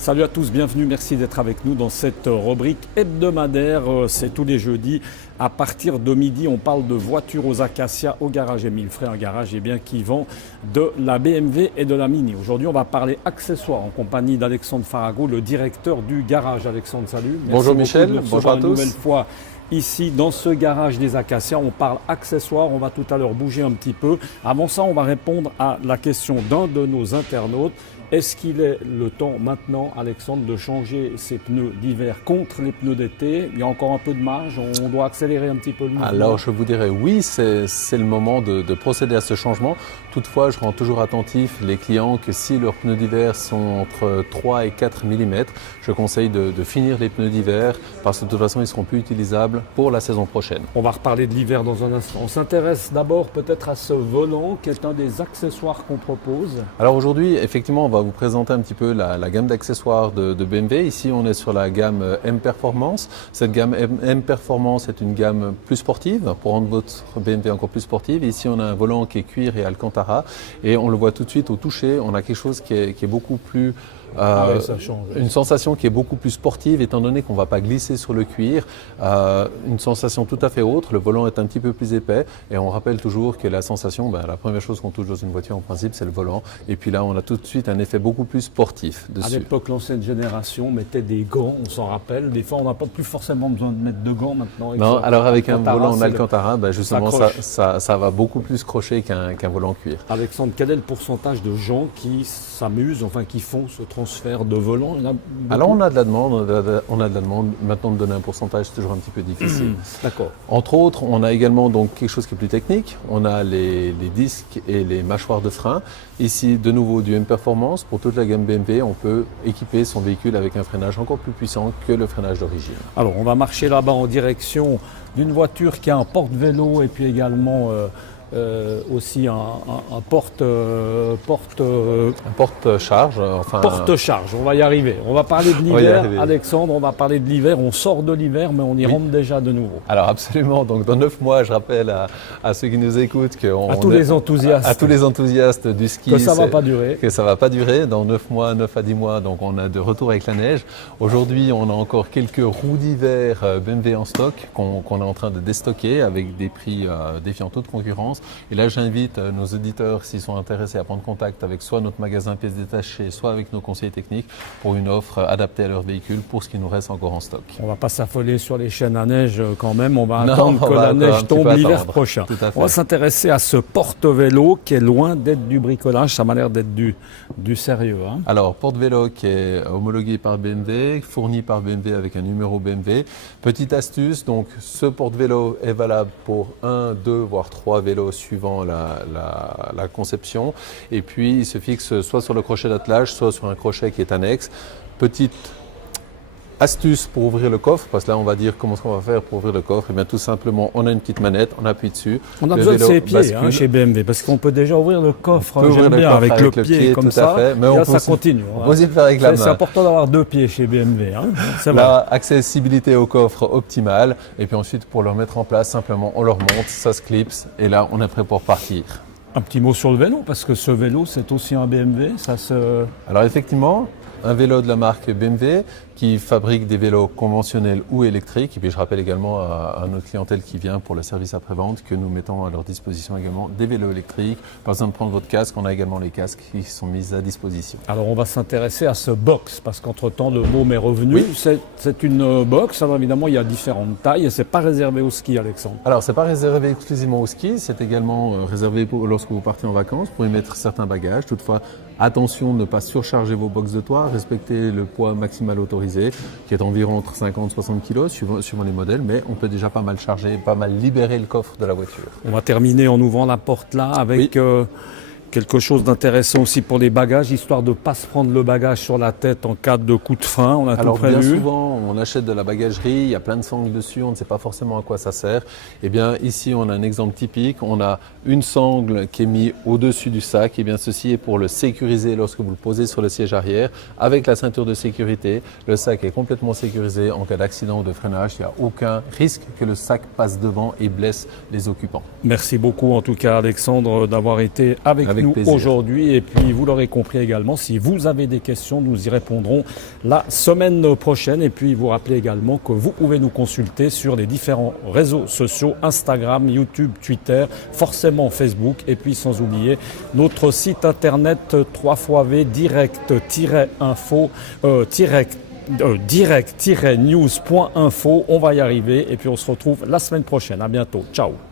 Salut à tous, bienvenue, merci d'être avec nous dans cette rubrique hebdomadaire. C'est tous les jeudis. À partir de midi, on parle de voitures aux Acacias au garage Émile Frey, un garage qui vend de la BMW et de la Mini. Aujourd'hui, on va parler accessoires en compagnie d'Alexandre Farago, le directeur du garage. Alexandre, salut. Merci. Bonjour Michel, bonjour à tous. Une nouvelle fois ici dans ce garage des Acacias, on parle accessoires, on va tout à l'heure bouger un petit peu. Avant ça, on va répondre à la question d'un de nos internautes. Est-ce qu'il est le temps maintenant, Alexandre, de changer ses pneus d'hiver contre les pneus d'été? Il y a encore un peu de marge, on doit accélérer un petit peu le mouvement. Alors je vous dirais oui, c'est le moment de procéder à ce changement. Toutefois, je rends toujours attentif les clients que si leurs pneus d'hiver sont entre 3 et 4 mm, je conseille de finir les pneus d'hiver parce que de toute façon, ils ne seront plus utilisables pour la saison prochaine. On va reparler de l'hiver dans un instant. On s'intéresse d'abord peut-être à ce volant qui est un des accessoires qu'on propose. Alors aujourd'hui, effectivement, on va vous présenter un petit peu la gamme d'accessoires de BMW. Ici, on est sur la gamme M Performance. Cette gamme M Performance est une gamme plus sportive pour rendre votre BMW encore plus sportive. Ici, on a un volant qui est cuir et Alcantara et on le voit tout de suite au toucher. On a quelque chose qui est beaucoup plus ça change. Une sensation qui est beaucoup plus sportive étant donné qu'on ne va pas glisser sur le cuir. Une sensation tout à fait autre. Le volant est un petit peu plus épais et on rappelle toujours que la sensation, la première chose qu'on touche dans une voiture en principe, c'est le volant. Et puis là, on a tout de suite un effet beaucoup plus sportif dessus. À l'époque, l'ancienne génération mettait des gants, on s'en rappelle. Des fois, on n'a pas plus forcément besoin de mettre de gants maintenant. Non, alors avec un volant en Alcantara, justement, ça va beaucoup plus crocher qu'un volant cuir. Alexandre, quel est le pourcentage de gens qui s'amusent, qui font ce transfert de volant? Alors on a de la demande, Maintenant de donner un pourcentage, c'est toujours un petit peu difficile. D'accord. Entre autres, on a également donc quelque chose qui est plus technique. On a les disques et les mâchoires de frein. Ici, de nouveau, du M Performance. Pour toute la gamme BMW, on peut équiper son véhicule avec un freinage encore plus puissant que le freinage d'origine. Alors, on va marcher là-bas en direction d'une voiture qui a un porte-vélo et puis également aussi un porte-charge. Porte-charge, on va y arriver. On va parler de l'hiver, Alexandre, on va parler de l'hiver. On sort de l'hiver, mais on y rentre déjà de nouveau. Alors absolument, donc dans 9 mois, je rappelle à ceux qui nous écoutent à tous les enthousiastes du ski, que ça va pas durer. Que ça va pas durer. Dans 9 mois, 9 à 10 mois, donc on a de retour avec la neige. Aujourd'hui, on a encore quelques roues d'hiver BMW en stock qu'on est en train de déstocker avec des prix défiant toute concurrence. Et là, j'invite nos auditeurs, s'ils sont intéressés, à prendre contact avec soit notre magasin pièces détachées, soit avec nos conseillers techniques pour une offre adaptée à leur véhicule pour ce qui nous reste encore en stock. On ne va pas s'affoler sur les chaînes à neige quand même, on va attendre que la neige tombe l'hiver prochain. On va s'intéresser à ce porte-vélo qui est loin d'être du bricolage, ça m'a l'air d'être du sérieux. Alors, porte-vélo qui est homologué par BMW, fourni par BMW avec un numéro BMW. Petite astuce, donc ce porte-vélo est valable pour 1, 2, voire 3 vélos suivant la conception. Et puis, il se fixe soit sur le crochet d'attelage, soit sur un crochet qui est annexe. Petite astuce pour ouvrir le coffre, parce que là, on va dire comment est-ce qu'on va faire pour ouvrir le coffre. Et bien, tout simplement, on a une petite manette, on appuie dessus. On a besoin de ses pieds chez BMW, parce qu'on peut déjà ouvrir le coffre. J'aime bien avec le pied comme ça. Mais là, ça continue. On peut aussi le faire avec la main. C'est important d'avoir 2 pieds chez BMW. La accessibilité au coffre optimale. Et puis ensuite, pour le remettre en place, simplement, on le remonte, ça se clipse, et là, on est prêt pour partir. Un petit mot sur le vélo, parce que ce vélo, c'est aussi un BMW. Alors effectivement, un vélo de la marque BMW qui fabrique des vélos conventionnels ou électriques. Et puis je rappelle également à notre clientèle qui vient pour le service après-vente que nous mettons à leur disposition également des vélos électriques. Pas besoin de prendre votre casque, on a également les casques qui sont mis à disposition. Alors on va s'intéresser à ce box, parce qu'entre-temps le mot m'est revenu. Oui. C'est une box, alors évidemment il y a différentes tailles et c'est pas réservé au ski, Alexandre. Alors c'est pas réservé exclusivement au ski, c'est également réservé lorsque vous partez en vacances pour y mettre certains bagages. Toutefois, attention de ne pas surcharger vos box de toit, respectez le poids maximal autorisé qui est environ entre 50 et 60 kg suivant les modèles, mais on peut déjà pas mal charger, pas mal libérer le coffre de la voiture. On va terminer en ouvrant la porte là avec quelque chose d'intéressant aussi pour les bagages, histoire de ne pas se prendre le bagage sur la tête en cas de coup de frein. On a tout prévu. Bien souvent, on achète de la bagagerie, il y a plein de sangles dessus, on ne sait pas forcément à quoi ça sert. Eh bien, ici, on a un exemple typique. On a une sangle qui est mise au-dessus du sac. Eh bien, ceci est pour le sécuriser lorsque vous le posez sur le siège arrière. Avec la ceinture de sécurité, le sac est complètement sécurisé. En cas d'accident ou de freinage, il n'y a aucun risque que le sac passe devant et blesse les occupants. Merci beaucoup, en tout cas, Alexandre, d'avoir été avec nous. avec nous plaisir. aujourd'hui. Et puis, vous l'aurez compris également, si vous avez des questions, nous y répondrons la semaine prochaine. Et puis, vous rappelez également que vous pouvez nous consulter sur les différents réseaux sociaux, Instagram, YouTube, Twitter, forcément Facebook. Et puis, sans oublier notre site internet direct-news.info. On va y arriver. Et puis, on se retrouve la semaine prochaine. À bientôt. Ciao.